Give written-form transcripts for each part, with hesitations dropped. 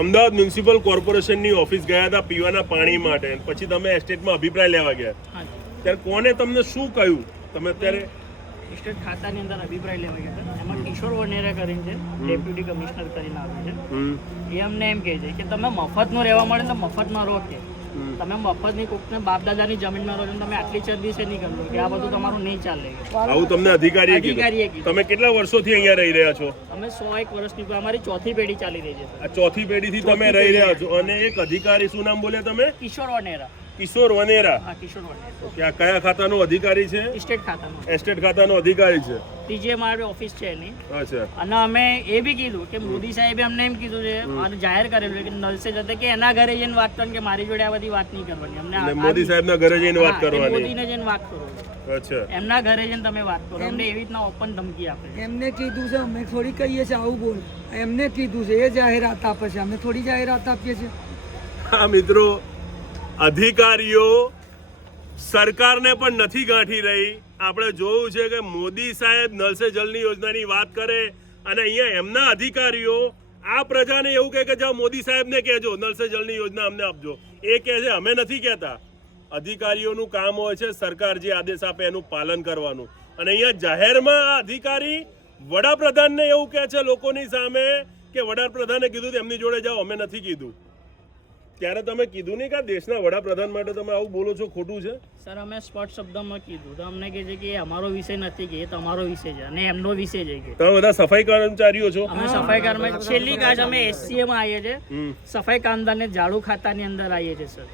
Ahmedabad municipal કોર્પોરેશનની office ગયા હતા પીવાના પાણી માટે, પછી તમે એસ્ટેટમાં અભિપ્રાય લેવા ગયા, ત્યારે કોને તમને શું કહ્યું? તમે અત્યારે એસ્ટેટ ખાતાની અંદર અભિપ્રાય લેવા ગયા હતા, એમાં કિશોર વનેરા કરીને છે, ડેપ્યુટી કમિશનર કરીને આવે છે, એ અમને એમ કહે છે કે તમે મફતનું રહેવા મળે તો મફતમાં રહો, કે તમે મફતની કોકને બાપ દાદાની જમીનમાં રહો છો, તમે આટલી ચરબી છે નહીં કરો કે આ બધું તમારું નહીં ચાલે. આવું તમને અધિકારીએ કીધું? તમે કેટલા વર્ષોથી અહીંયા રહી રહ્યા છો? અમે 101 વર્ષની, અમારી ચોથી પેઢી ચાલી રહી છે. આ ચોથી પેઢીથી તમે રહી રહ્યા છો, અને એક અધિકારી, શું નામ બોલ્યા તમે? કિશોર વનેરા. કિશોર વનેરા. હા, કિશોર વનેરા. કે આ કયા ખાતાનો અધિકારી છે? એસ્ટેટ ખાતાનો. એસ્ટેટ ખાતાનો અધિકારી છે. ટીજે મારી ઓફિસ છે એની. અચ્છા. અને અમે એ બી કીધું કે મોદી સાહેબે અમને એમ કીધું છે અને જાહેર કરેલું છે કે નલ સે જતે કે એના ઘરે જઈને વાત કરવાની, કે મારી જોડે આ બધી વાત નહીં કરવાની. અમને મોદી સાહેબના ઘરે જઈને વાત કરવાની. મોદીને જઈને વાત કરો. અચ્છા. એમના ઘરે જઈને તમે વાત કરો. અમને એવી રીતના ઓપન ધમકી આપે. એમને કીધું છે, અમે થોડી કહીએ છીએ આવું બોલ. એમને કીધું છે, એ જાહેરાત આપે છે, અમે થોડી જાહેરાત આપીએ છીએ. હા મિત્રો, અધિકારીઓ સરકારને પણ નથી ગાંઠી રહી. આપણે જોયું છે કે મોદી સાહેબ નલ સે જલની યોજનાની વાત કરે, અને અહીંયા એમના અધિકારીઓ આ પ્રજાને એવું કહે કે જાઓ મોદી સાહેબને કહેજો નલ સે જલની યોજના અમને આપજો. એ કહે છે અમે નથી કહેતા. અધિકારીઓનું કામ હોય છે સરકાર જે આદેશ આપે એનું પાલન કરવાનું, અને અહીંયા જાહેરમાં આ અધિકારી વડાપ્રધાનને એવું કહે છે લોકોની સામે કે વડાપ્રધાને કીધું એમની જોડે જાઓ, અમે નથી કીધું. ત્યારે તમે કીધું નહીં કે દેશના વડાપ્રધાન માટે તમે આવું બોલો છો, ખોટું છે? સર, અમે સ્પષ્ટ શબ્દમાં કીધું તો અમને કહે છે કે એ અમારો વિષય નથી, કે એ તમારો વિષય છે અને એમનો વિષય છે. કે તમે બધા સફાઈ કર્મચારીઓ છો? અમે સફાઈ કર્મચારી છેલ્લી કાચ અમે એસસીએમાં આવીએ છીએ, સફાઈ કામદારને ઝાડુ ખાતાની અંદર આવીએ છીએ સર.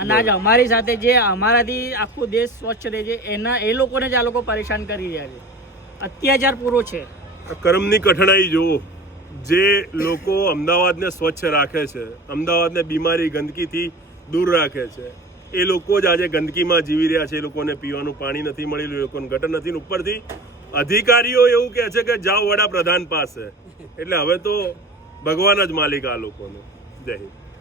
અને આજ અમારી સાથે જે અમારાથી આખું દેશ સ્વચ્છ રહે છે એ લોકોને જ આ લોકો પરેશાન કરી રહ્યા છે. અત્યાચાર પૂરો છે. કર્મની કઠણાઈ જુઓ. જે લોકો અમદાવાદને સ્વચ્છ રાખે છે, અમદાવાદને બીમારી ગંદકીથી દૂર રાખે છે, એ લોકો જ આજે ગંદકીમાં જીવી રહ્યા છે. એ લોકોને પીવાનું પાણી નથી મળી રહ્યું, એ લોકોને ગટર નથી. ઉપરથી અધિકારીઓ એવું કહે છે કે જાઓ વડાપ્રધાન પાસે. એટલે હવે તો ભગવાન જ માલિક આ લોકોનો. જય હિન્દ.